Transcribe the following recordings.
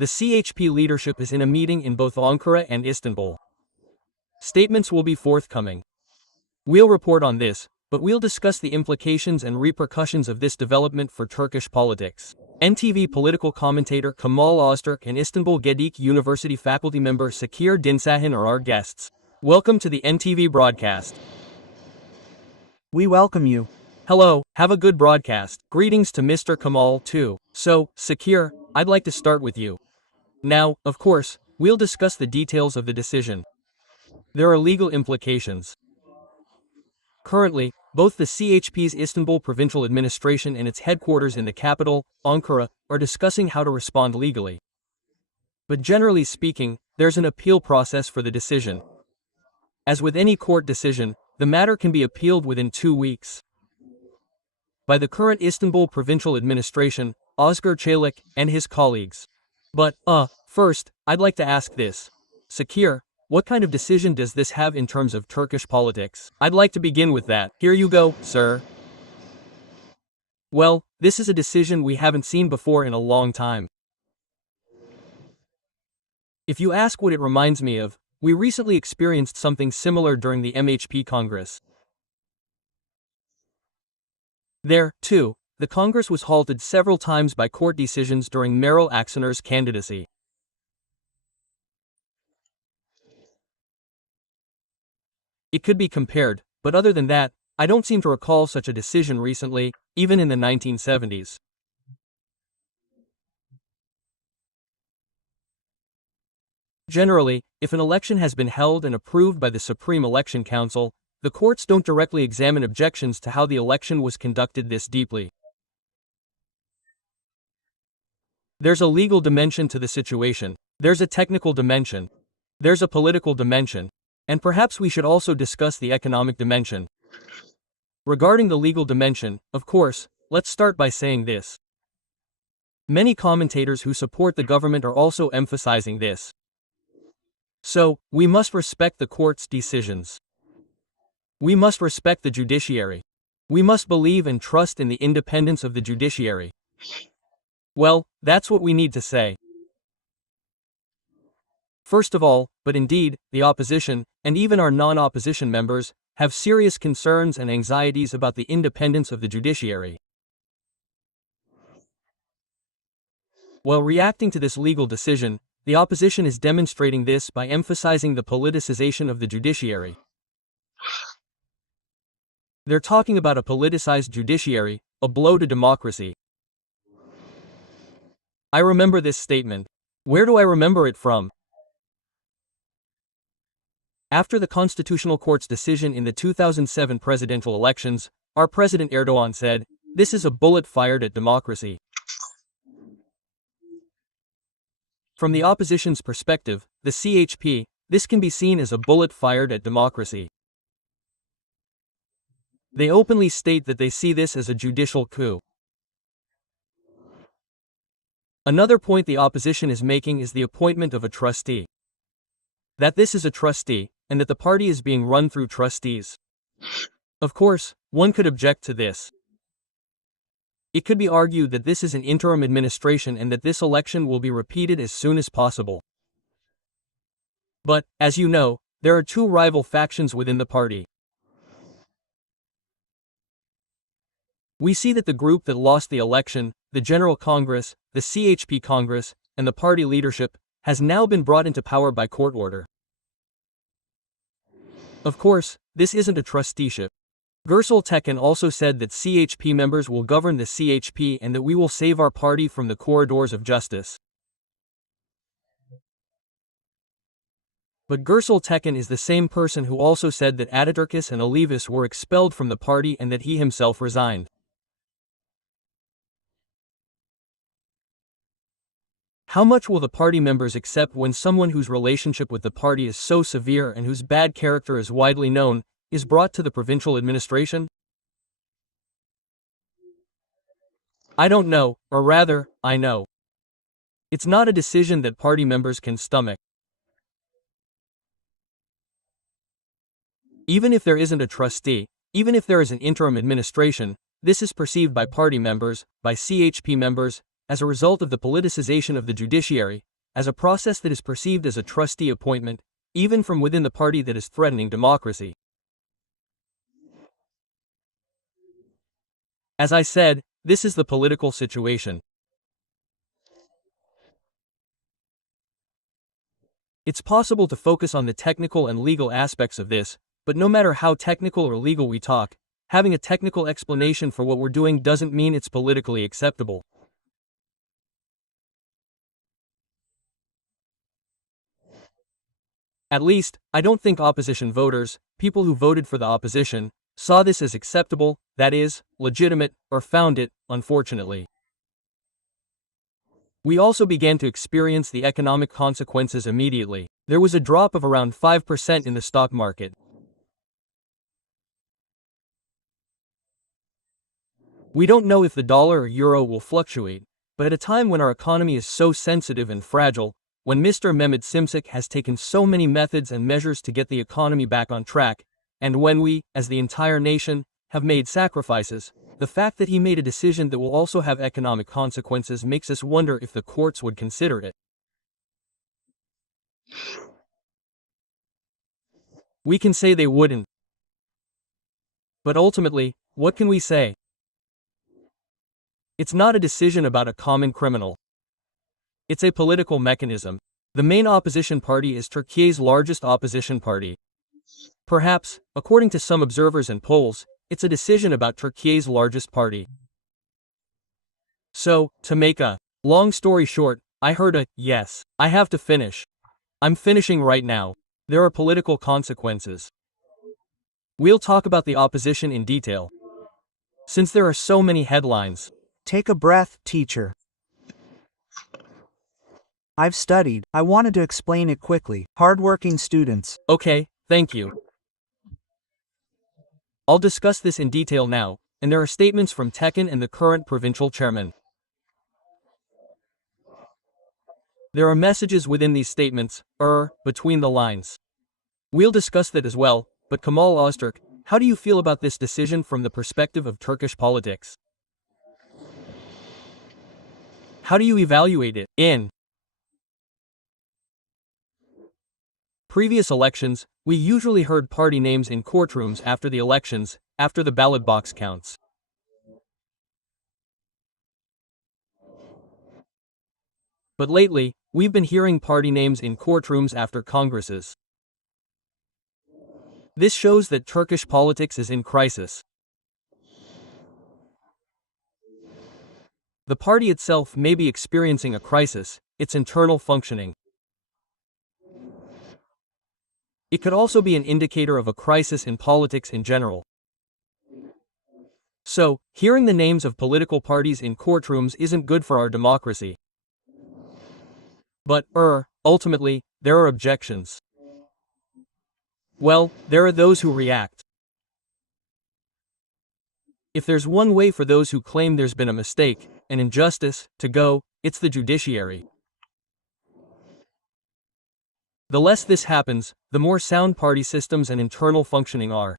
The CHP leadership is in a meeting in both Ankara and Istanbul. Statements will be forthcoming. We'll report on this, but we'll discuss the implications and repercussions of this development for Turkish politics. NTV political commentator Kemal Öztürk and Istanbul Gedik University faculty member Sakir Dinsahin are our guests. Welcome to the NTV broadcast. We welcome you. Hello, have a good broadcast. Greetings to Mr. Kemal too. So, Sakir, I'd like to start with you. Now, of course, we'll discuss the details of the decision. There are legal implications. Currently, both the CHP's Istanbul provincial administration and its headquarters in the capital, Ankara, are discussing how to respond legally. But generally speaking, there's an appeal process for the decision. As with any court decision, the matter can be appealed within 2 weeks. By the current Istanbul provincial administration, Özgür Çelik, and his colleagues. But, first, I'd like to ask this. Sakir, what kind of decision does this have in terms of Turkish politics? I'd like to begin with that. Here you go, sir. Well, this is a decision we haven't seen before in a long time. If you ask what it reminds me of, we recently experienced something similar during the MHP Congress. There, too, the Congress was halted several times by court decisions during Meral Akşener's candidacy. It could be compared, but other than that, I don't seem to recall such a decision recently, even in the 1970s. Generally, if an election has been held and approved by the Supreme Election Council, the courts don't directly examine objections to how the election was conducted this deeply. There's a legal dimension to the situation, there's a technical dimension, there's a political dimension, and perhaps we should also discuss the economic dimension. Regarding the legal dimension, of course, let's start by saying this. Many commentators who support the government are also emphasizing this. So, we must respect the court's decisions. We must respect the judiciary. We must believe and trust in the independence of the judiciary. Well, that's what we need to say. First of all, but indeed, the opposition, and even our non-opposition members, have serious concerns and anxieties about the independence of the judiciary. While reacting to this legal decision, the opposition is demonstrating this by emphasizing the politicization of the judiciary. They're talking about a politicized judiciary, a blow to democracy. I remember this statement. Where do I remember it from? After the Constitutional Court's decision in the 2007 presidential elections, our President Erdogan said, "This is a bullet fired at democracy." From the opposition's perspective, the CHP, this can be seen as a bullet fired at democracy. They openly state that they see this as a judicial coup. Another point the opposition is making is the appointment of a trustee. That this is a trustee, and that the party is being run through trustees. Of course, one could object to this. It could be argued that this is an interim administration and that this election will be repeated as soon as possible. But, as you know, there are two rival factions within the party. We see that the group that lost the election, the General Congress, the CHP Congress, and the party leadership, has now been brought into power by court order. Of course, this isn't a trusteeship. Gürsel Tekin also said that CHP members will govern the CHP and that we will save our party from the corridors of justice. But Gürsel Tekin is the same person who also said that Atatürkis and Alevis were expelled from the party and that he himself resigned. How much will the party members accept when someone whose relationship with the party is so severe and whose bad character is widely known, is brought to the provincial administration? I don't know, or rather, I know. It's not a decision that party members can stomach. Even if there isn't a trustee, even if there is an interim administration, this is perceived by party members, by CHP members, as a result of the politicization of the judiciary, as a process that is perceived as a trustee appointment, even from within the party that is threatening democracy. As I said, this is the political situation. It's possible to focus on the technical and legal aspects of this, but no matter how technical or legal we talk, having a technical explanation for what we're doing doesn't mean it's politically acceptable. At least, I don't think opposition voters, people who voted for the opposition, saw this as acceptable, that is, legitimate, or found it, unfortunately. We also began to experience the economic consequences immediately. There was a drop of around 5% in the stock market. We don't know if the dollar or euro will fluctuate, but at a time when our economy is so sensitive and fragile, when Mr. Mehmet Simsek has taken so many methods and measures to get the economy back on track, and when we, as the entire nation, have made sacrifices, the fact that he made a decision that will also have economic consequences makes us wonder if the courts would consider it. We can say they wouldn't. But ultimately, what can we say? It's not a decision about a common criminal. It's a political mechanism. The main opposition party is Turkey's largest opposition party. Perhaps, according to some observers and polls, it's a decision about Turkey's largest party. So, to make a long story short, I heard a yes. I have to finish. I'm finishing right now. There are political consequences. We'll talk about the opposition in detail. Since there are so many headlines. Take a breath, teacher. I've studied. I wanted to explain it quickly. Hardworking students. Okay, thank you. I'll discuss this in detail now, and there are statements from Tekin and the current provincial chairman. There are messages within these statements, between the lines. We'll discuss that as well, but Kemal Öztürk, how do you feel about this decision from the perspective of Turkish politics? How do you evaluate it? In previous elections, we usually heard party names in courtrooms after the elections, after the ballot box counts. But lately, we've been hearing party names in courtrooms after congresses. This shows that Turkish politics is in crisis. The party itself may be experiencing a crisis, its internal functioning. It could also be an indicator of a crisis in politics in general. So, hearing the names of political parties in courtrooms isn't good for our democracy. But, ultimately, there are objections. Well, there are those who react. If there's one way for those who claim there's been a mistake, an injustice, to go, it's the judiciary. The less this happens, the more sound party systems and internal functioning are.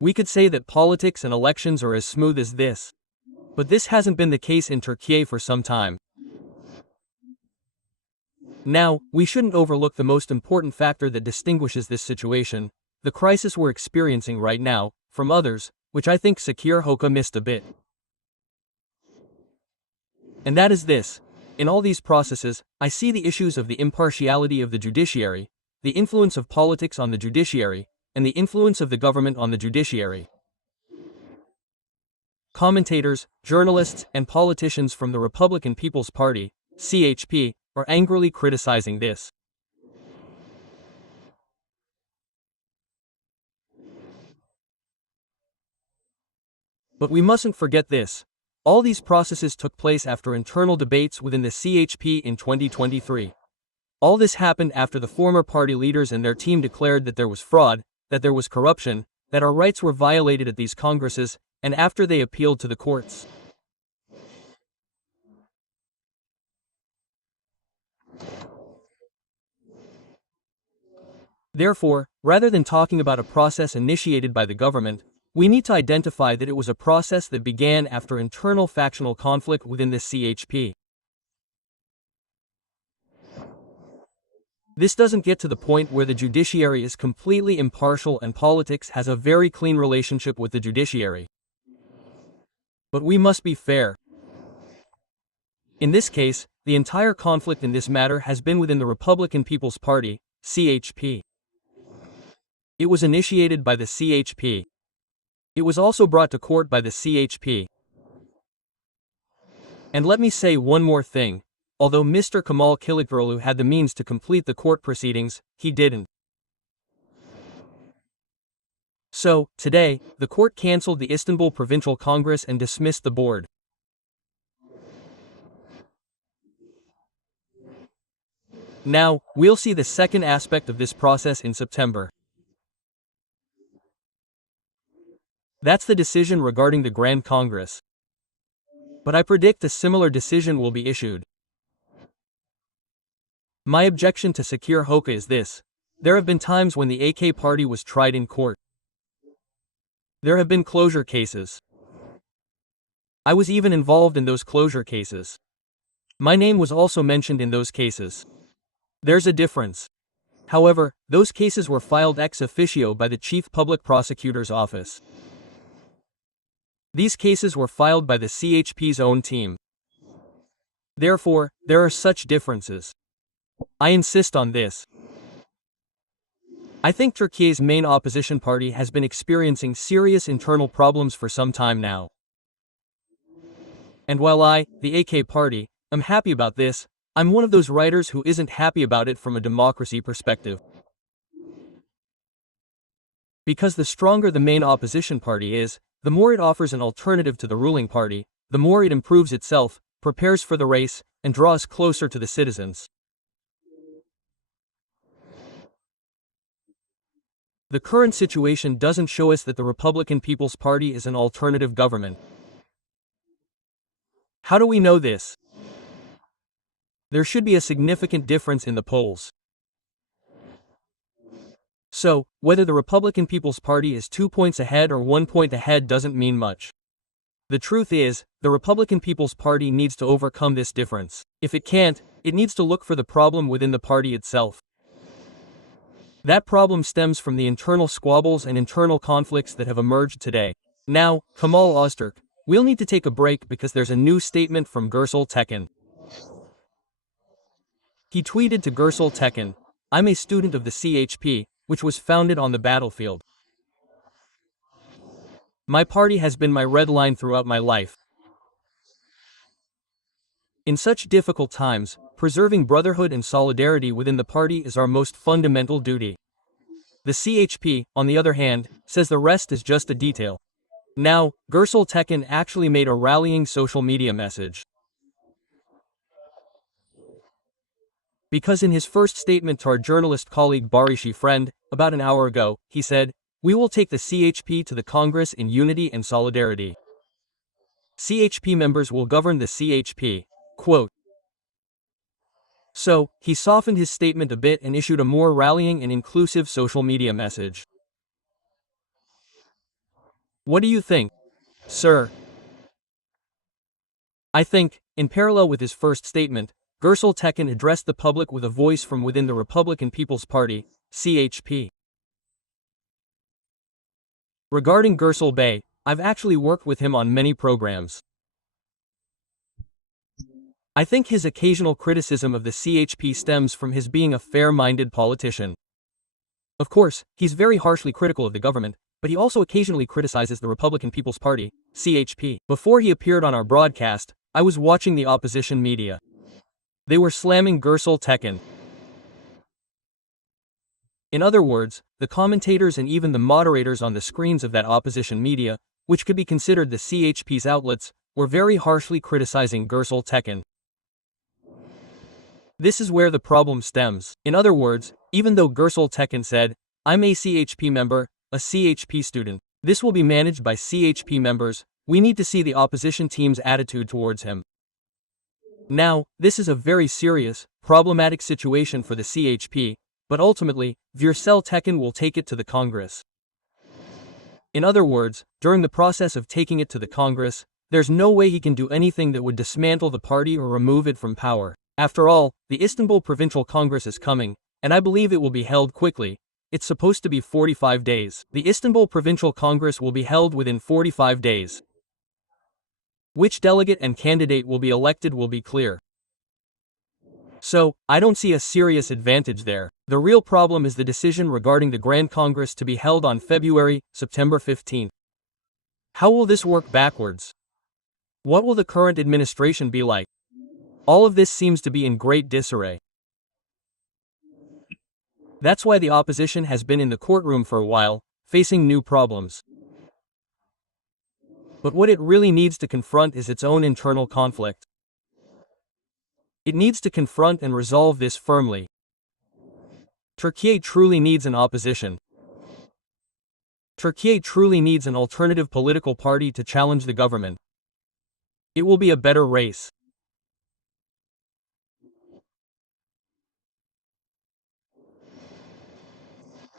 We could say that politics and elections are as smooth as this. But this hasn't been the case in Turkey for some time. Now, we shouldn't overlook the most important factor that distinguishes this situation, the crisis we're experiencing right now, from others, which I think Sakir Hoca missed a bit. And that is this. In all these processes, I see the issues of the impartiality of the judiciary, the influence of politics on the judiciary, and the influence of the government on the judiciary. Commentators, journalists, and politicians from the Republican People's Party, CHP, are angrily criticizing this. But we mustn't forget this. All these processes took place after internal debates within the CHP in 2023. All this happened after the former party leaders and their team declared that there was fraud, that there was corruption, that our rights were violated at these congresses, and after they appealed to the courts. Therefore, rather than talking about a process initiated by the government, we need to identify that it was a process that began after internal factional conflict within the CHP. This doesn't get to the point where the judiciary is completely impartial and politics has a very clean relationship with the judiciary. But we must be fair. In this case, the entire conflict in this matter has been within the Republican People's Party, CHP. It was initiated by the CHP. It was also brought to court by the CHP. And let me say one more thing. Although Mr. Kemal Kılıçdaroğlu had the means to complete the court proceedings, he didn't. So, today, the court cancelled the Istanbul Provincial Congress and dismissed the board. Now, we'll see the second aspect of this process in September. That's the decision regarding the Grand Congress. But I predict a similar decision will be issued. My objection to Secure Hoca is this. There have been times when the AK party was tried in court. There have been closure cases. I was even involved in those closure cases. My name was also mentioned in those cases. There's a difference. However, those cases were filed ex officio by the Chief Public Prosecutor's Office. These cases were filed by the CHP's own team. Therefore, there are such differences. I insist on this. I think Turkey's main opposition party has been experiencing serious internal problems for some time now. And while I, the AK party, am happy about this, I'm one of those writers who isn't happy about it from a democracy perspective. Because the stronger the main opposition party is, the more it offers an alternative to the ruling party, the more it improves itself, prepares for the race, and draws closer to the citizens. The current situation doesn't show us that the Republican People's Party is an alternative government. How do we know this? There should be a significant difference in the polls. So, whether the Republican People's Party is 2 points ahead or 1 point ahead doesn't mean much. The truth is, the Republican People's Party needs to overcome this difference. If it can't, it needs to look for the problem within the party itself. That problem stems from the internal squabbles and internal conflicts that have emerged today. Now, Kemal Öztürk, we'll need to take a break because there's a new statement from Gürsel Tekin. He tweeted to Gürsel Tekin, "I'm a student of the CHP, which was founded on the battlefield. My party has been my red line throughout my life. In such difficult times, preserving brotherhood and solidarity within the party is our most fundamental duty." The CHP, on the other hand, says the rest is just a detail. Now, Gürsel Tekin actually made a rallying social media message. Because in his first statement to our journalist colleague Barış'ı friend, about an hour ago, he said, "We will take the CHP to the Congress in unity and solidarity. CHP members will govern the CHP." Quote. So, he softened his statement a bit and issued a more rallying and inclusive social media message. What do you think, sir? I think, in parallel with his first statement, Gürsel Tekin addressed the public with a voice from within the Republican People's Party, CHP. Regarding Gürsel Bey, I've actually worked with him on many programs. I think his occasional criticism of the CHP stems from his being a fair-minded politician. Of course, he's very harshly critical of the government, but he also occasionally criticizes the Republican People's Party, CHP. Before he appeared on our broadcast, I was watching the opposition media. They were slamming Gürsel Tekin. In other words, the commentators and even the moderators on the screens of that opposition media, which could be considered the CHP's outlets, were very harshly criticizing Gürsel Tekin. This is where the problem stems. In other words, even though Gürsel Tekin said, "I'm a CHP member, a CHP student, this will be managed by CHP members," we need to see the opposition team's attitude towards him. Now, this is a very serious, problematic situation for the CHP, but ultimately, Gürsel Tekin will take it to the Congress. In other words, during the process of taking it to the Congress, there's no way he can do anything that would dismantle the party or remove it from power. After all, the Istanbul Provincial Congress is coming, and I believe it will be held quickly. It's supposed to be 45 days. The Istanbul Provincial Congress will be held within 45 days. Which delegate and candidate will be elected will be clear. So, I don't see a serious advantage there. The real problem is the decision regarding the Grand Congress to be held on September 15. How will this work backwards? What will the current administration be like? All of this seems to be in great disarray. That's why the opposition has been in the courtroom for a while, facing new problems. But what it really needs to confront is its own internal conflict. It needs to confront and resolve this firmly. Turkey truly needs an opposition. Turkey truly needs an alternative political party to challenge the government. It will be a better race.